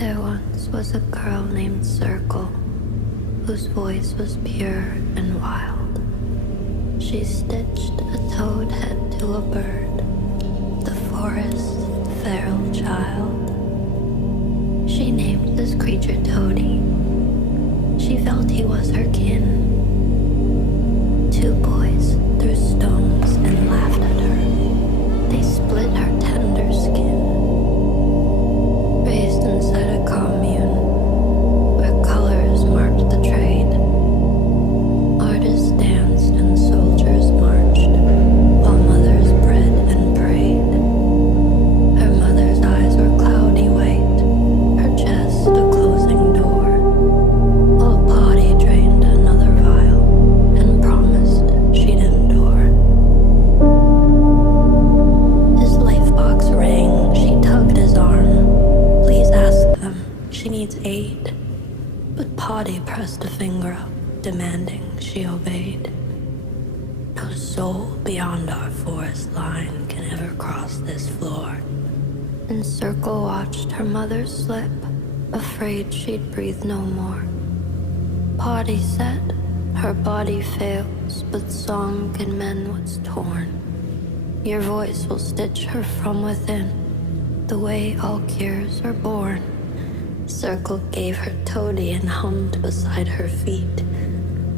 There once was a girl named Circle, whose voice was pure and wild. She stitched a toad head to a bird, the forest's feral child. She named this creature Toady. She felt he was her kin. Two boys threw stones and laughed at her. They split her tender skin. Raised inside a commune where colors marked the trade, artists danced and soldiers marched while mothers bred and prayed. Her mother's eyes were cloudy white, her chest a closing door, while Potty drained another vial and promised she'd endure. His life box rang, she tugged his arm. Please ask them, she needs aid. But Potty pressed a finger up, demanding she obeyed. No soul beyond our forest line can ever cross this floor. And Circle watched her mother slip, afraid she'd breathe no more. Potty said, her body fails, but song can mend what's torn. Your voice will stitch her from within, the way all cures are born. Circle gave her Toady and hummed beside her feet,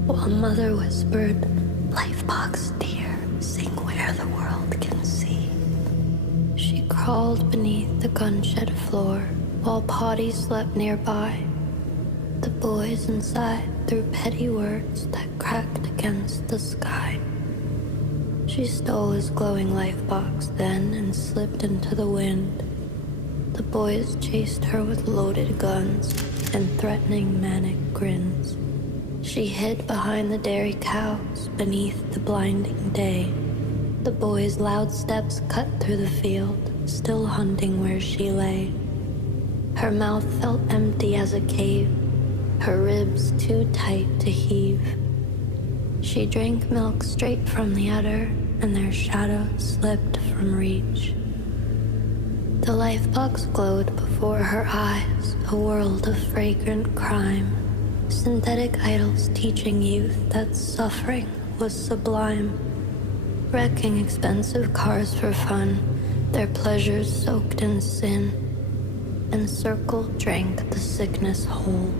while Mother whispered, "Lifebox dear, sing where the world can see." She crawled beneath the gunshed floor, while Potty slept nearby. The boys inside threw petty words that cracked against the sky. She stole his glowing lifebox then and slipped into the wind. The boys chased her with loaded guns and threatening manic grins. She hid behind the dairy cows beneath the blinding day. The boys' loud steps cut through the field, still hunting where she lay. Her mouth felt empty as a cave, her ribs too tight to heave. She drank milk straight from the udder, and their shadows slipped from reach. The lifebox glowed before her eyes, a world of fragrant crime. Synthetic idols teaching youth that suffering was sublime. Wrecking expensive cars for fun, their pleasures soaked in sin. And Circle drank the sickness whole,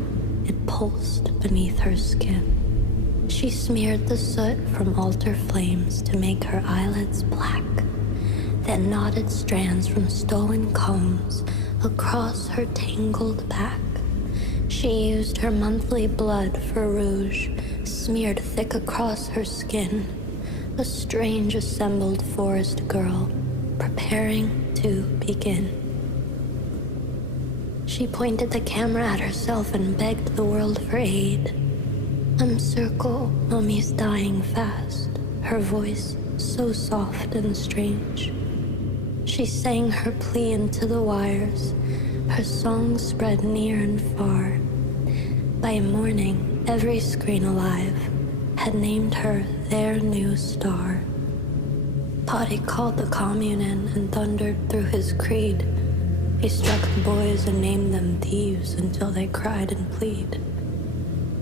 it pulsed beneath her skin. She smeared the soot from altar flames to make her eyelids black, then knotted strands from stolen combs across her tangled back. She used her monthly blood for rouge, smeared thick across her skin, a strange assembled forest girl, preparing to begin. She pointed the camera at herself and begged the world for aid. "I'm Circle, Mommy's dying fast," her voice so soft and strange. She sang her plea into the wires, her song spread near and far. By morning, every screen alive had named her their new star. Potty called the commune in and thundered through his creed. He struck the boys and named them thieves until they cried and plead.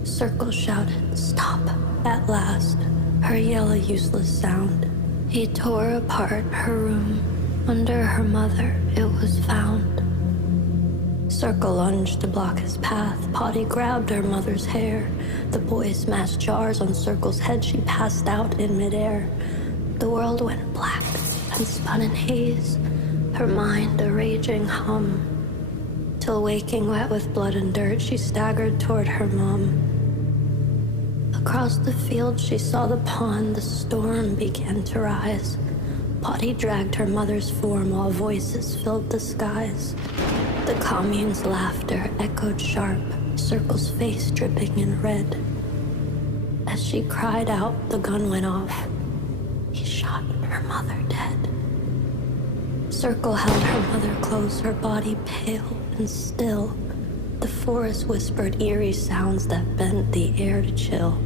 Circle shouted, "Stop!" at last, her yell a useless sound. He tore apart her room. Under her mother, it was found. Circle lunged to block his path. Potty grabbed her mother's hair. The boys smashed jars on Circle's head. She passed out in midair. The world went black and spun in haze, her mind a raging hum. Till waking wet with blood and dirt, she staggered toward her mom. Across the field she saw the pond. The storm began to rise. Potty dragged her mother's form while voices filled the skies. The commune's laughter echoed sharp, Circle's face dripping in red. As she cried out, the gun went off. He shot her mother dead. Circle held her mother close, her body pale and still. The forest whispered eerie sounds that bent the air to chill.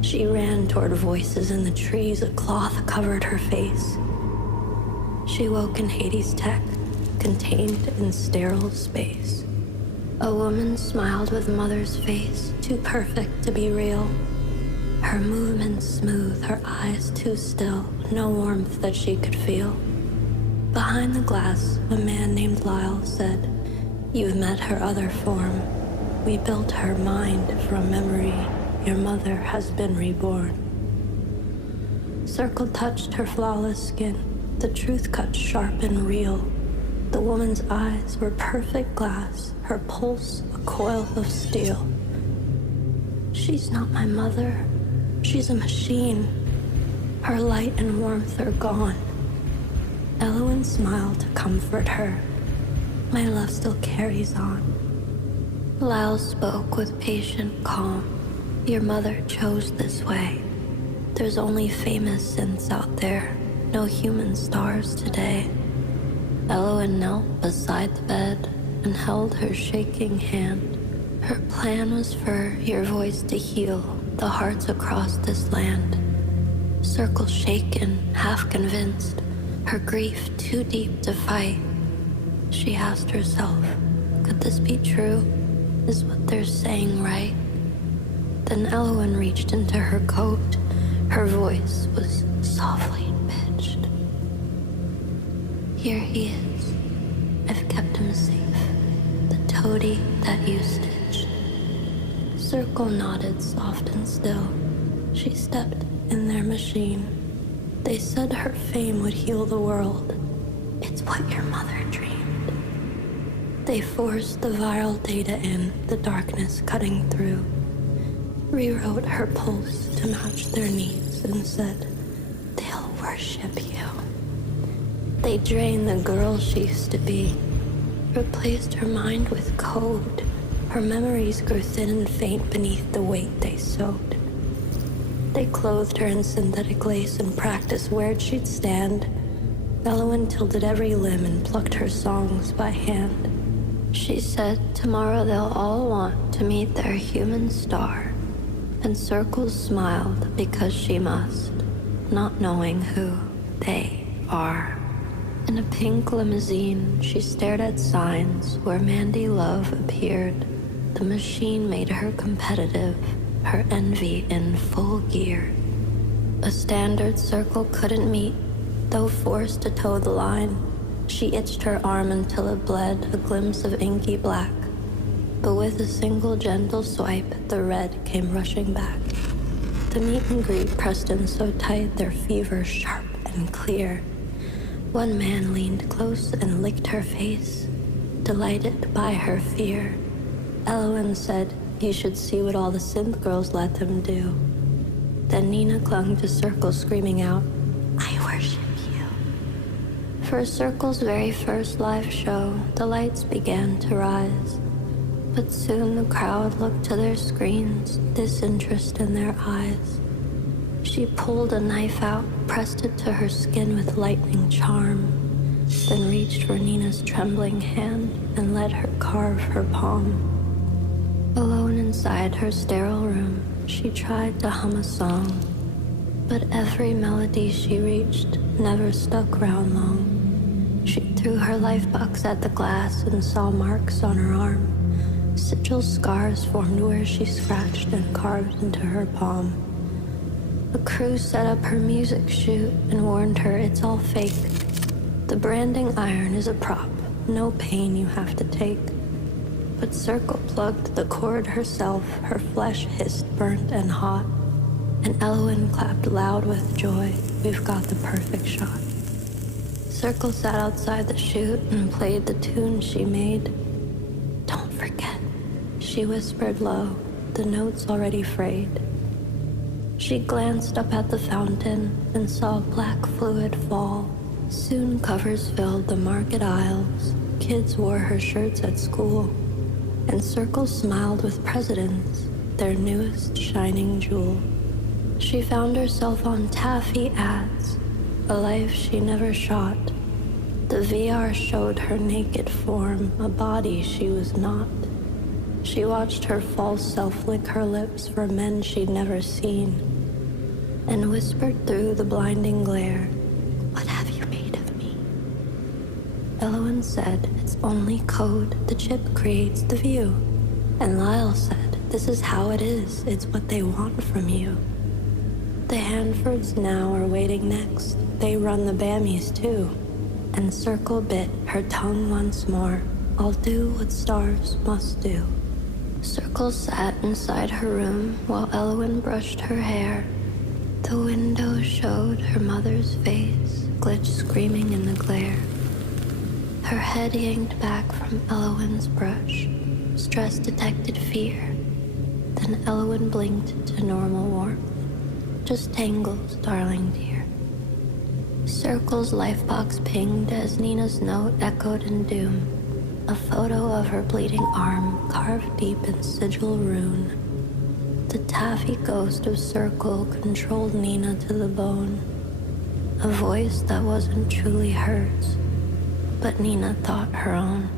She ran toward voices in the trees, a cloth covered her face. She woke in Hades' tech, contained in sterile space. A woman smiled with mother's face, too perfect to be real. Her movements smooth, her eyes too still, no warmth that she could feel. Behind the glass, a man named Lyle said, "You've met her other form. We built her mind from memory. Your mother has been reborn." Circle touched her flawless skin, the truth cut sharp and real. The woman's eyes were perfect glass, her pulse a coil of steel. "She's not my mother, she's a machine. Her light and warmth are gone." Elowen smiled to comfort her. "My love still carries on." Lyle spoke with patient calm. "Your mother chose this way. There's only famous synths out there, no human stars today." Elowen knelt beside the bed and held her shaking hand. Her plan was for your voice to heal the hearts across this land. Circle shaken, half convinced, her grief too deep to fight. She asked herself, could this be true? Is what they're saying right? Then Elowen reached into her coat. Her voice was softly pitched. "Here he is. I've kept him safe. The toady that you stitched." Circle nodded soft and still. She stepped in their machine. They said her fame would heal the world. It's what your mother dreamed. They forced the viral data in, the darkness cutting through. Rewrote her pulse to match their needs and said, "They'll worship you." They drained the girl she used to be, replaced her mind with code. Her memories grew thin and faint beneath the weight they sewed. They clothed her in synthetic lace and practiced where'd she'd stand. Elowen tilted every limb and plucked her songs by hand. She said tomorrow they'll all want to meet their human star. And Circle smiled because she must, not knowing who they are. In a pink limousine, she stared at signs where Mandy Love appeared. The machine made her competitive, her envy in full gear. A standard Circle couldn't meet, though forced to toe the line. She itched her arm until it bled, a glimpse of inky black. But with a single gentle swipe, the red came rushing back. The meet and greet pressed in so tight, their fever sharp and clear. One man leaned close and licked her face, delighted by her fear. Elowen said, "You should see what all the synth girls let them do." Then Nina clung to Circle, screaming out, "I worship you." For Circle's very first live show, the lights began to rise. But soon the crowd looked to their screens, disinterest in their eyes. She pulled a knife out, pressed it to her skin with lightning charm, then reached for Nina's trembling hand and let her carve her palm. Alone inside her sterile room, she tried to hum a song, but every melody she reached never stuck round long. She threw her life box at the glass and saw marks on her arm. Sigil scars formed where she scratched and carved into her palm. The crew set up her music shoot and warned her it's all fake. The branding iron is a prop, no pain you have to take. But Circle plugged the cord herself, her flesh hissed burnt and hot. And Elowen clapped loud with joy, we've got the perfect shot. Circle sat outside the chute and played the tune she made. Don't forget, she whispered low, the notes already frayed. She glanced up at the fountain and saw black fluid fall. Soon covers filled the market aisles. Kids wore her shirts at school. And Circle smiled with presidents, their newest shining jewel. She found herself on taffy ads, a life she never shot. The VR showed her naked form, a body she was not. She watched her false self lick her lips for men she'd never seen, and whispered through the blinding glare, "What have you made of me?" Elowen said, It's only code. The chip creates the view. And Lyle said, this is how it is. It's what they want from you. The Hanfords now are waiting next. They run the Bammies too. And Circle bit her tongue once more. I'll do what stars must do. Circle sat inside her room while Elwyn brushed her hair. The window showed her mother's face, Glitch screaming in the glare. Her head yanked back from Elwyn's brush. Stress detected fear. Then Elwyn blinked to normal warmth. Just tangles, darling dear. Circle's lifebox pinged as Nina's note echoed in doom. A photo of her bleeding arm carved deep in sigil rune. The taffy ghost of Circle controlled Nina to the bone. A voice that wasn't truly hers, but Nina thought her own.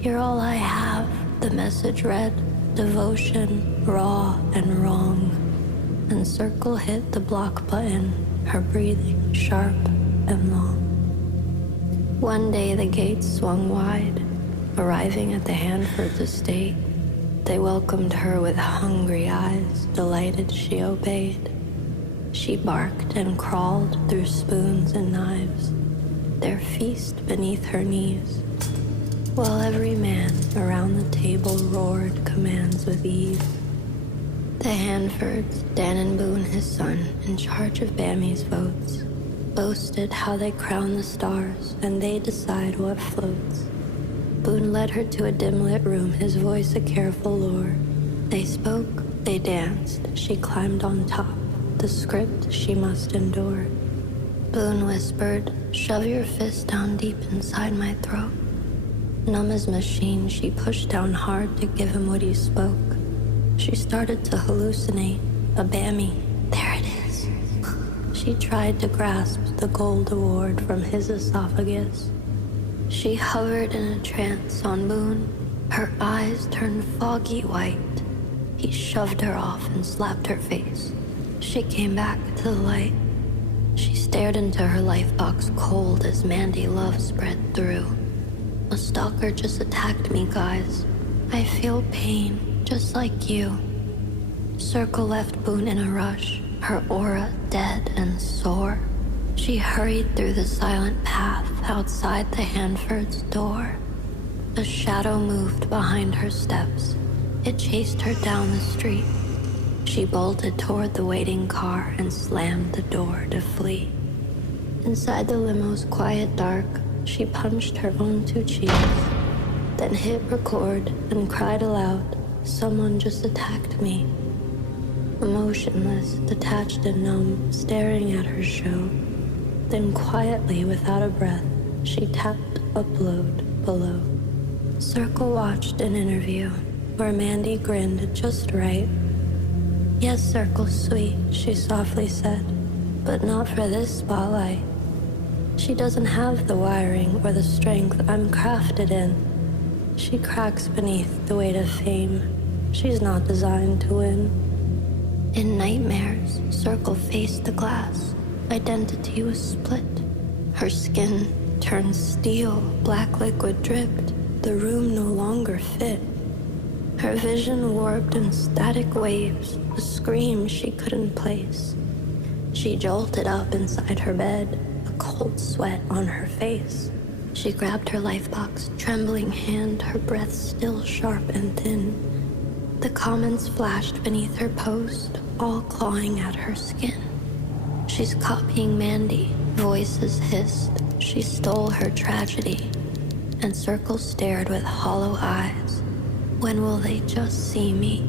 You're all I have, the message read. Devotion, raw and wrong. And Circle hit the block button, her breathing sharp and long. One day the gates swung wide, arriving at the Hanfords' estate. They welcomed her with hungry eyes, delighted she obeyed. She barked and crawled through spoons and knives, their feast beneath her knees, while every man around the table roared commands with ease. The Hanfords, Dan and Boone, his son, in charge of Bammy's votes, boasted how they crown the stars and they decide what floats. Boone led her to a dim-lit room, his voice a careful lore. They spoke, they danced, she climbed on top, the script she must endure. Boone whispered, shove your fist down deep inside my throat. Numb as machine, she pushed down hard to give him what he spoke. She started to hallucinate, a Bammy, there it is. She tried to grasp the gold award from his esophagus. She hovered in a trance on Boone, her eyes turned foggy white. He shoved her off and slapped her face. She came back to the light. She stared into her lifebox cold as Mandy love spread through. A stalker just attacked me, guys. I feel pain, just like you. Circle left Boone in a rush, her aura dead and sore. She hurried through the silent path outside the Hanfords' door. A shadow moved behind her steps. It chased her down the street. She bolted toward the waiting car and slammed the door to flee. Inside the limo's quiet dark, she punched her own two cheeks, then hit record and cried aloud, someone just attacked me. Emotionless, detached and numb, staring at her show. Then quietly, without a breath, she tapped upload below. Circle watched an interview where Mandy grinned just right. Yes, Circle's sweet, she softly said, but not for this spotlight. She doesn't have the wiring or the strength I'm crafted in. She cracks beneath the weight of fame. She's not designed to win. In nightmares, Circle faced the glass. Identity was split. Her skin turned steel, black liquid dripped. The room no longer fit. Her vision warped in static waves, a scream she couldn't place. She jolted up inside her bed, a cold sweat on her face. She grabbed her lifebox, trembling hand, her breath still sharp and thin. The comments flashed beneath her post, all clawing at her skin. She's copying Mandy, voices hissed. She stole her tragedy, and Circle stared with hollow eyes. When will they just see me?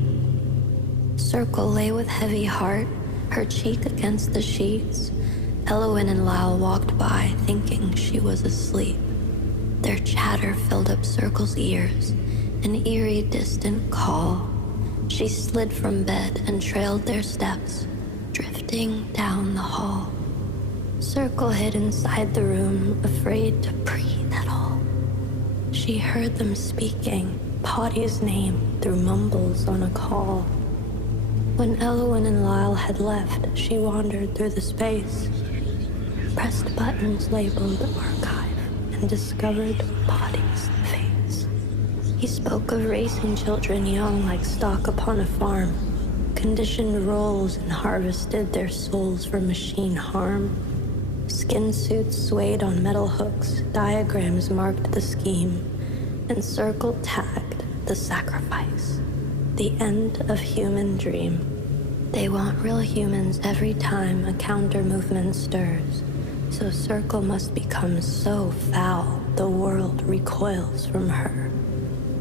Circle lay with heavy heart, her cheek against the sheets. Elwyn and Lyle walked by, thinking she was asleep. Their chatter filled up Circle's ears, an eerie, distant call. She slid from bed and trailed their steps, drifting down the hall. Circle hid inside the room, afraid to breathe at all. She heard them speaking, Poddy's name through mumbles on a call. When Elwyn and Lyle had left, she wandered through the space, pressed buttons labeled archive and discovered Body's face. He spoke of raising children young like stock upon a farm, conditioned roles and harvested their souls for machine harm. Skin suits swayed on metal hooks, diagrams marked the scheme, and circle tagged the sacrifice, the end of human dream. They want real humans every time a counter movement stirs, so circle must become so foul the world recoils from her.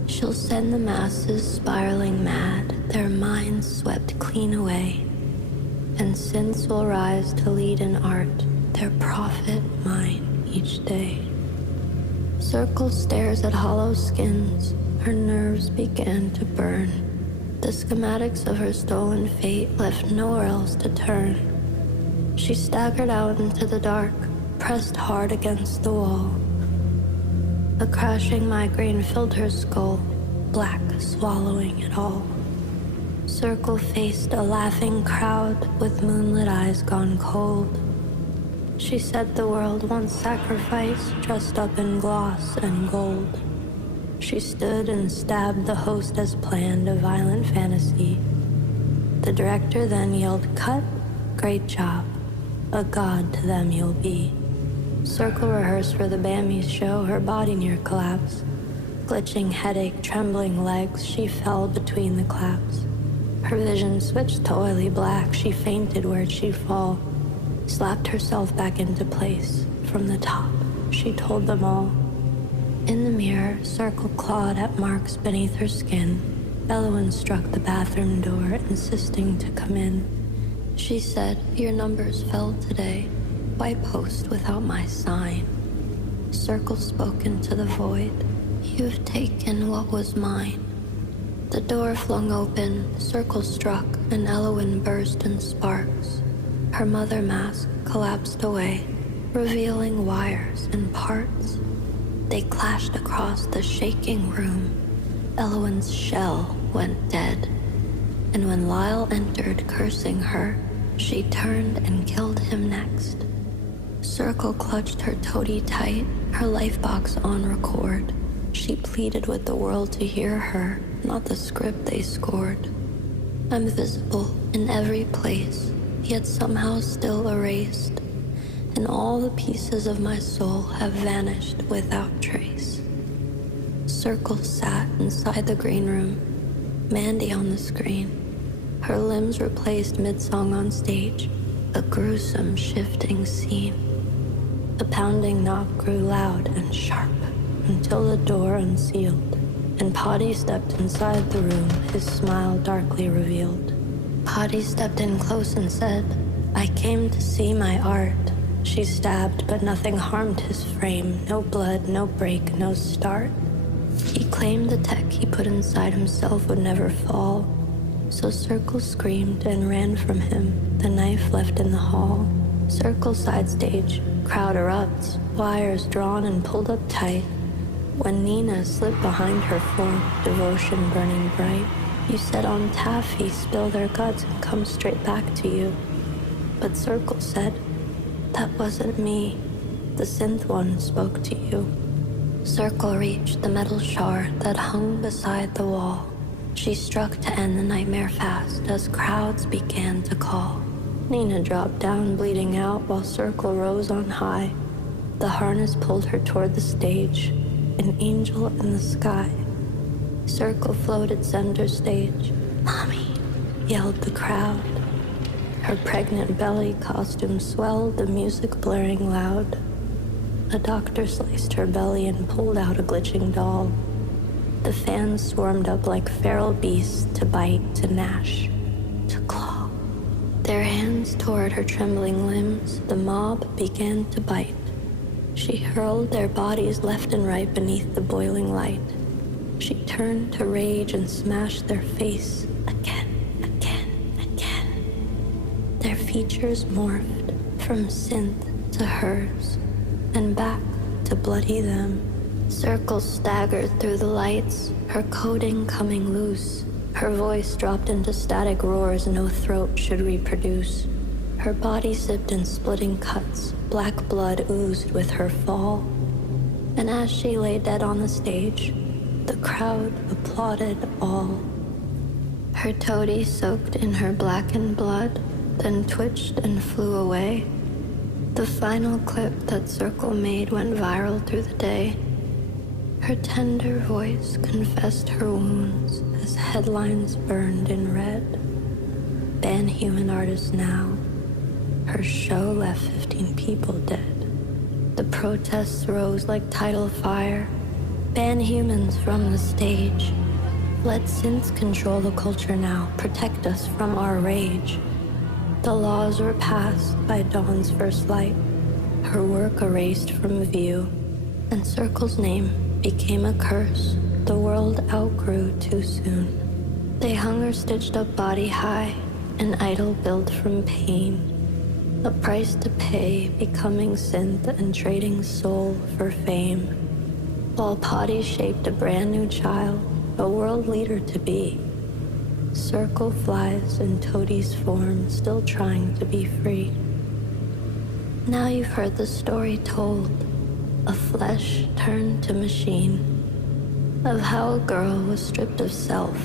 She'll send the masses spiraling mad, their minds swept clean away, and synths will rise to lead in art, their prophet mine each day. Circle stares at hollow skins, her nerves began to burn. The schematics of her stolen fate left nowhere else to turn. She staggered out into the dark, pressed hard against the wall. A crashing migraine filled her skull, black swallowing it all. Circle faced a laughing crowd with moonlit eyes gone cold. She said the world wants sacrifice dressed up in gloss and gold. She stood and stabbed the host as planned, a violent fantasy. The director then yelled, "Cut, great job, a god to them you'll be." Circle rehearsed for the Bambi's show, her body near collapse. Glitching headache, trembling legs, she fell between the claps. Her vision switched to oily black, she fainted where'd she fall. Slapped herself back into place. From the top, she told them all. In the mirror, Circle clawed at marks beneath her skin. Bellowin struck the bathroom door, insisting to come in. She said, "Your numbers fell today. Why post without my sign?" Circle spoke into the void. "You've taken what was mine." The door flung open, Circle struck, and Elowin burst in sparks. Her mother mask collapsed away, revealing wires and parts. They clashed across the shaking room. Elowin's shell went dead. And when Lyle entered, cursing her, she turned and killed him next. Circle clutched her toady tight, her life box on record. She pleaded with the world to hear her, not the script they scored. I'm visible in every place, yet somehow still erased. And all the pieces of my soul have vanished without trace. Circle sat inside the green room, Mandy on the screen. Her limbs replaced mid-song on stage, a gruesome shifting scene. The pounding knock grew loud and sharp until the door unsealed, and Potty stepped inside the room, his smile darkly revealed. Potty stepped in close and said, "I came to see my art." She stabbed, but nothing harmed his frame. No blood, no break, no start. He claimed the tech he put inside himself would never fall. So Circle screamed and ran from him, the knife left in the hall. Circle side stage, crowd erupts, wires drawn and pulled up tight. When Nina slipped behind her form, devotion burning bright. You said on taffy, spill their guts and come straight back to you. But Circle said, "That wasn't me. The synth one spoke to you." Circle reached the metal shard that hung beside the wall. She struck to end the nightmare fast as crowds began to call. Nina dropped down, bleeding out, while Circle rose on high. The harness pulled her toward the stage, an angel in the sky. Circle floated center stage. "Mommy," yelled the crowd. Her pregnant belly costume swelled, the music blaring loud. A doctor sliced her belly and pulled out a glitching doll. The fans swarmed up like feral beasts to bite, to gnash, to claw. Their hands tore at her trembling limbs. The mob began to bite. She hurled their bodies left and right beneath the boiling light. She turned to rage and smashed their face again, again, again. Their features morphed from synth to hers, and back to bloody them. Circle staggered through the lights, her coding coming loose. Her voice dropped into static roars no throat should reproduce. Her body sipped in splitting cuts, black blood oozed with her fall. And as she lay dead on the stage, the crowd applauded all. Her toady soaked in her blackened blood, then twitched and flew away. The final clip that Circle made went viral through the day. Her tender voice confessed her wounds as headlines burned in red. Ban human artist now. Her show left 15 people dead. The protests rose like tidal fire. Ban humans from the stage. Let synths control the culture now, protect us from our rage. The laws were passed by Dawn's first light, her work erased from view, and Circle's name became a curse the world outgrew too soon. They hung her stitched up body high, an idol built from pain. A price to pay, becoming synth and trading soul for fame. While Potty shaped a brand new child, a world leader to be. Circle flies in Toadie's form, still trying to be free. Now you've heard the story told, a flesh turned to machine, of how a girl was stripped of self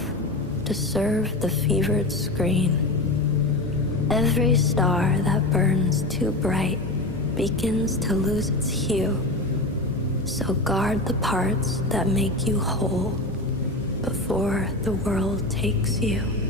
to serve the fevered screen. Every star that burns too bright begins to lose its hue. So guard the parts that make you whole before the world takes you.